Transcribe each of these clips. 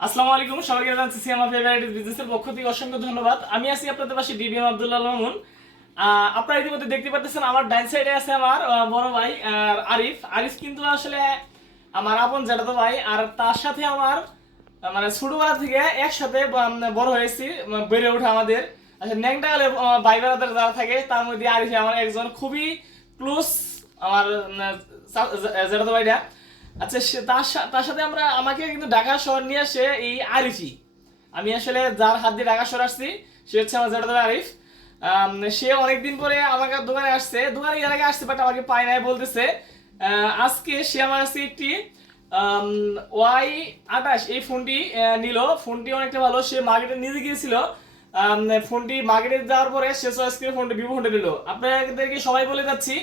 আসসালামু আলাইকুম, সবাইকে জানাচ্ছি সিয়ামা ফেভারিটিস বিজনেসের পক্ষ থেকে অসংখ্য ধন্যবাদ। আমি আছি আপনাদের পাশে ডিবিএম আব্দুল্লাহ মামুন। আপনারা ইতিমধ্যে দেখতে পাচ্ছেন আমার ডাইন সাইডে আছে আমার বড় ভাই আরিফ। আরিফ কিন্তু আসলে আমার আপন জ্যাঠাতো ভাই, আর তার সাথে আমার মানে ছোটবেলা থেকে একসাথে বড় হয়েছি, বেড়ে ওঠা আমাদের। আচ্ছা, ন্যাংটাকালে ভাই বেড়াদের যারা থাকে তার মধ্যে আরিফ আমার একজন খুবই ক্লোজ আমার জ্যাঠাতো ভাইটা। আচ্ছা, তার সাথে আমাকে কিন্তু ঢাকা শহর নিয়ে আসে এই আরিফই। আমি আসলে যার হাত দিয়ে ঢাকা শহর আসছি সে হচ্ছে আমার জ্যাঠাতো ভাই আরিফ। সে অনেকদিন পরে আমাকে দোকানে আসছে, দোকানে এর আগে আসছে বাট আমাকে পায় নাই বলতেছে। আজকে সে আমার কাছে একটি Y28 এই ফোনটি নিল। ফোনটি অনেকটা ভালো, সে মার্কেটে নিজে গিয়েছিল। ফোনটি মার্কেটে যাওয়ার পরে সে চয়েস করে ফোনটি ভিভো ফোনটা নিল। আপনাদেরকে সবাই বলে যাচ্ছি,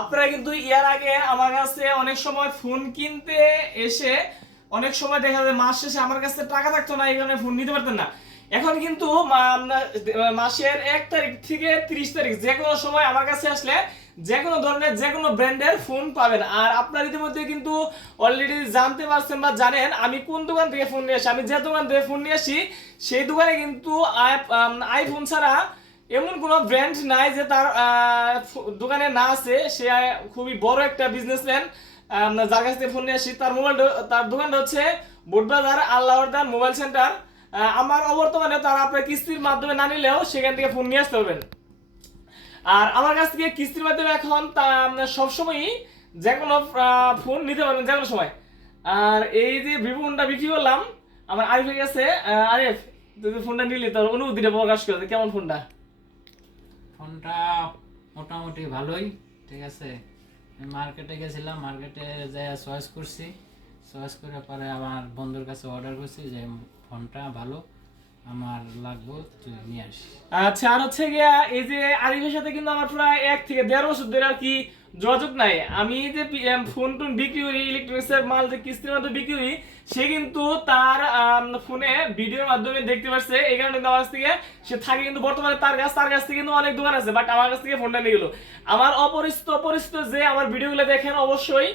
আপনারা কিন্তু এর আগে আমার কাছে অনেক সময় ফোন কিনতে এসে অনেক সময় দেখা যায় মাস শেষে আমার কাছে টাকা থাকতো না, এই কারণে ফোন নিতে পারতেন না। এখন কিন্তু মাসের 1 তারিখ থেকে 30 তারিখ যে কোনো সময় আমার কাছে আসলে যে কোনো ধরনের যে কোনো ব্র্যান্ডের ফোন পাবেন। আর আপনার ইতিমধ্যে কিন্তু অলরেডি জানতে পারছেন বা জানেন আমি কোন দোকান থেকে ফোন নিয়ে আসি। আমি যে দোকান থেকে ফোন নিয়ে আসি সেই দোকানে কিন্তু আইফোন ছাড়া এমন কোনো ব্র্যান্ড নাই যে তার দোকানে না আছে। সে খুবই বড় একটা বিজনেসম্যান, যার কাছ থেকে ফোন নিয়ে আসি। তার দোকানটা হচ্ছে বোটবাজার আল্লাহরদান মোবাইল সেন্টার। আমার অবর্তমানে তারা আপনার কিস্তির মাধ্যমে না নিলেও সেখান থেকে ফোন নিয়ে আসতে পারবেন। আর আমার কাছ থেকে কিস্তির মাধ্যমে এখন তা সবসময়ই যে কোনো ফোন নিতে পারবেন যে কোনো সময়। আর এই যে ভিভো ফোনটা বিক্রি করলাম আমার আরিফের কাছে। আরিফ, তুই ফোনটা নিলি, তোর অনুভূতিটা প্রকাশ করে কেমন ফোনটা? ফোনটা মোটামুটি ভালোই, ঠিক আছে। মার্কেটে গেছিলাম, মার্কেটে যাই চয়েস করছি, চয়েস করে পরে আমার বন্ধুর কাছে অর্ডার করছি যে ফোনটা ভালো, আমার লাগবে, তুই নিয়ে আসিস। আচ্ছা, আর হচ্ছে গিয়া এই যে আরিফের সাথে কিন্তু আমার প্রায় 1 থেকে 1.5 বছর ধরে আর কি যোগাযোগ নাই। আমি যে ফোন টোন বিক্রি করি, ইলেকট্রনিক্স এর মাল যে কিস্তির মাধ্যমে বিক্রি করি, সে কিন্তু তার ফোনে ভিডিওর মাধ্যমে দেখতে পারছে। এই কারণে কিন্তু আমার কাছ থেকে সে থাকে কিন্তু বর্তমানে তার কাছ থেকে কিন্তু অনেক দোকান আছে, বাট আমার কাছ থেকে ফোনটা নিয়ে গেলো। আমার অপরিচিত যে আমার ভিডিওগুলো দেখেন অবশ্যই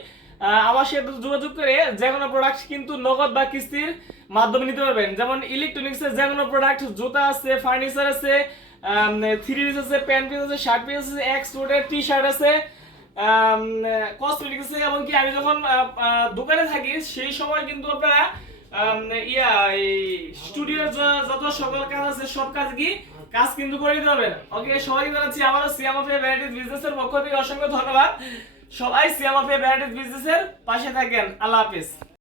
আমার সাথে যোগাযোগ করে যে কোনো প্রোডাক্ট কিন্তু নগদ বা কিস্তির মাধ্যমে নিতে পারবেন। যেমন ইলেকট্রনিক্স এর যে কোনো প্রোডাক্ট, জুতা আছে, ফার্নিচার আছে, থ্রি পিস আছে, প্যান্ট পিস আছে, শার্ট পিস আছে, এক্সপোর্টের টি শার্ট আছে, কসমেটিক্স আছে। এমনকি আমি যখন দোকানে থাকি সেই সময় কিন্তু আপনারা এই স্টুডিওর যত সকল কাজ আছে সব কাজ কিন্তু করে দিতে পারবেন। ওকে, সবাই জানাচ্ছি আমারও সিয়াম অফ ভ্যারাইটিস বিজনেসের পক্ষ থেকে অসংখ্য ধন্যবাদ। সবাই সিয়াম অফ ভ্যারাইটিস বিজনেসের পাশে থাকেন। আল্লাহ হাফেজ।